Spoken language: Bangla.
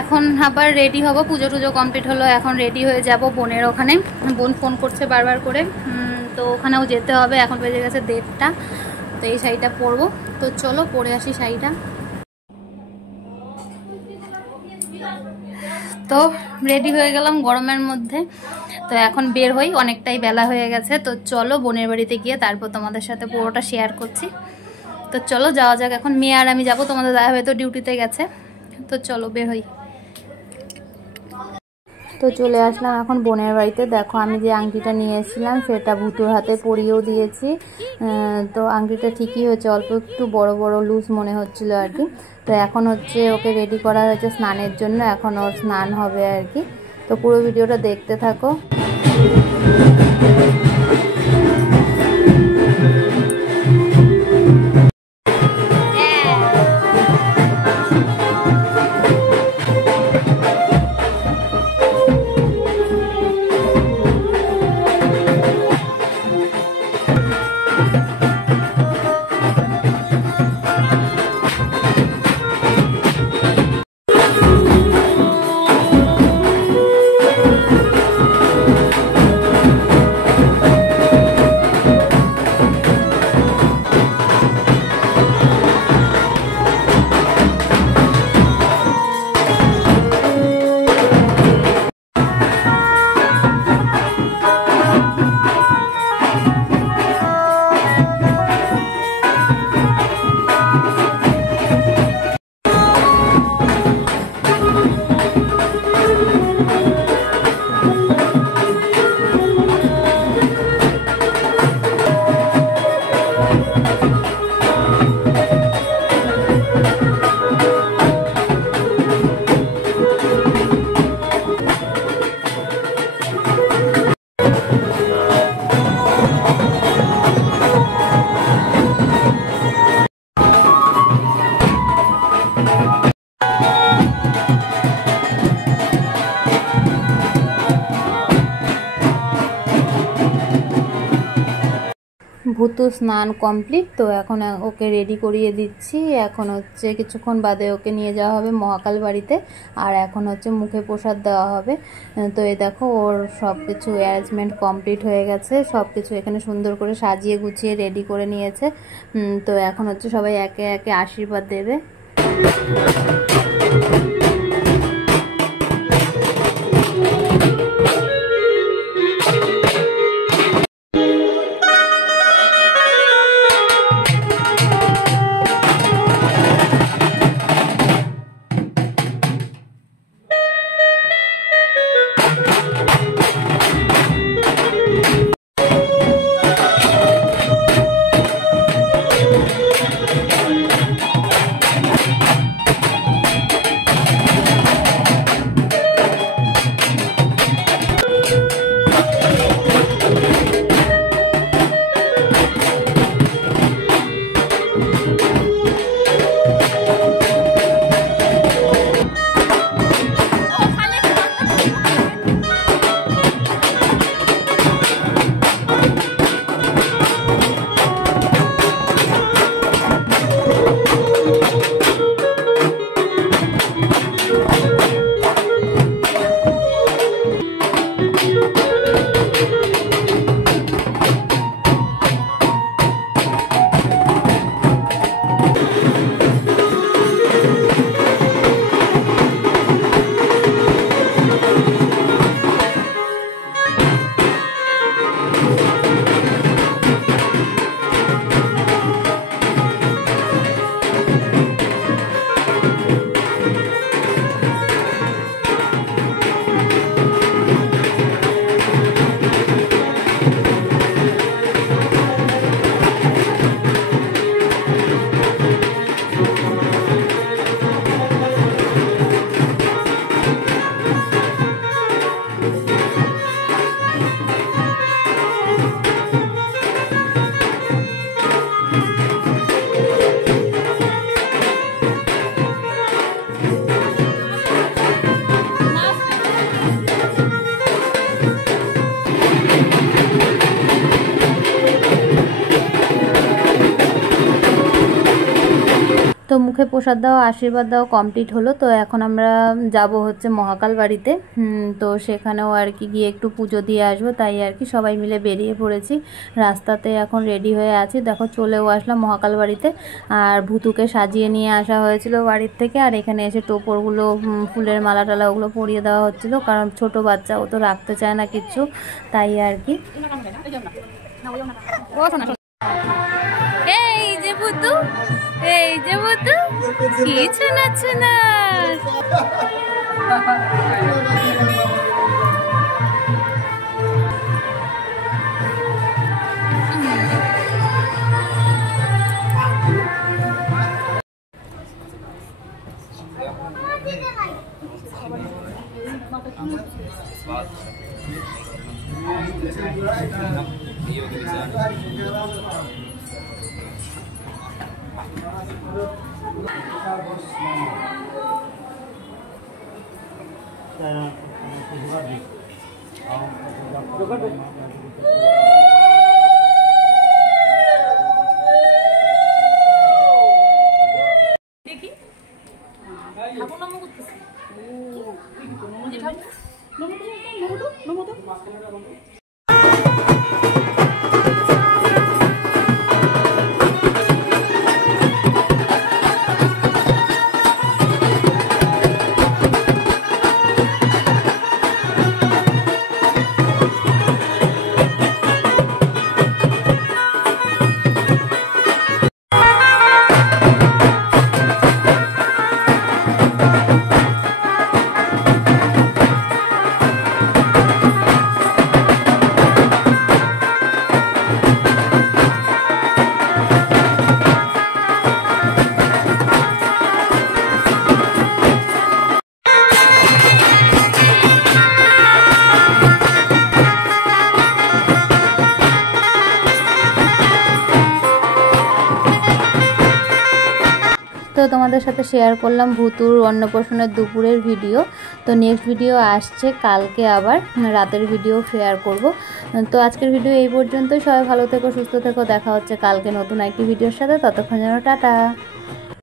এখন আবার রেডি হব, পুজো টুজো কমপ্লিট হলো, এখন রেডি হয়ে যাব বোনের ওখানে। বোন ফোন করছে বারবার করে, তো ওখানেও যেতে হবে। এখন বেজে গেছে 1:30, তো এই শাড়িটা পরবো। তো চলো পরে আসি শাড়িটা। তো রেডি হয়ে গেলাম গরমের মধ্যে, তো এখন বের হই, অনেকটাই বেলা হয়ে গেছে। তো চলো বোনের বাড়িতে গিয়ে তারপর তোমাদের সাথে পুরোটা শেয়ার করছি। তো চলো যাওয়া যাক। এখন মেয়ে আর আমি যাবো, তোমাদের দাদা হয়তো ডিউটিতে গেছে। তো চলো বের হই। তো চলে আসলাম এখন বোনের বাড়িতে। দেখো আমি যে আংটিটা নিয়ে এসেছিলাম সেটা ভুতুর হাতে পরিয়েও দিয়েছি। তো আংটিটা ঠিকই হয়েছে, অল্প একটু বড় বড় লুজ মনে হচ্ছিল আর কি। তো এখন হচ্ছে ওকে রেডি করা হয়েছে স্নানের জন্য, এখন ওর স্নান হবে আর কি। তো পুরো ভিডিওটা দেখতে থাকো। ভূতু স্নান কমপ্লিট, তো এখন ওকে রেডি করিয়ে দিচ্ছি। এখন হচ্ছে কিছুক্ষণ বাদে ওকে নিয়ে যাওয়া হবে মহাকাল বাড়িতে, আর এখন হচ্ছে মুখে প্রসাদ দেওয়া হবে। তো এই দেখো ওর সব কিছু অ্যারেঞ্জমেন্ট কমপ্লিট হয়ে গেছে, সব কিছু এখানে সুন্দর করে সাজিয়ে গুছিয়ে রেডি করে নিয়েছে। তো এখন হচ্ছে সবাই একে একে আশীর্বাদ দেবে। মুখে প্রসাদ দেওয়া আশীর্বাদ দেওয়া কমপ্লিট হলো। তো এখন আমরা যাব হচ্ছে মহাকাল বাড়িতে। তো সেখানেও আর কি গিয়ে একটু পুজো দিয়ে আসবো, তাই আর কি সবাই মিলে বেরিয়ে পড়েছি। রাস্তাতে এখন রেডি হয়ে আছি, দেখো চলেও আসলাম মহাকাল বাড়িতে। আর ভুতুকে সাজিয়ে নিয়ে আসা হয়েছিল বাড়ির থেকে, আর এখানে এসে টোপরগুলো ফুলের মালা টালা ওগুলো পরিয়ে দেওয়া হচ্ছিল, কারণ ছোট বাচ্চা ও তো রাখতে চায় না কিচ্ছু, তাই আর কি। এই যে ভুতু, এই যে ভুতু, কিছু নাচ্ছে না। দেখি ঠাকুর নাম করতেছি। তো তোমাদের সাথে শেয়ার করলাম ভুতুর অন্নপ্রাশনের দুপুরের ভিডিও। তো নেক্সট ভিডিও আসছে কালকে, আবার রাতের ভিডিও শেয়ার করব। তো আজকের ভিডিও এই পর্যন্তই। সবাই ভালো থেকো, সুস্থ থেকো, দেখা হচ্ছে কালকে নতুন একটি ভিডিওর সাথে। ততক্ষণ যেন টাটা।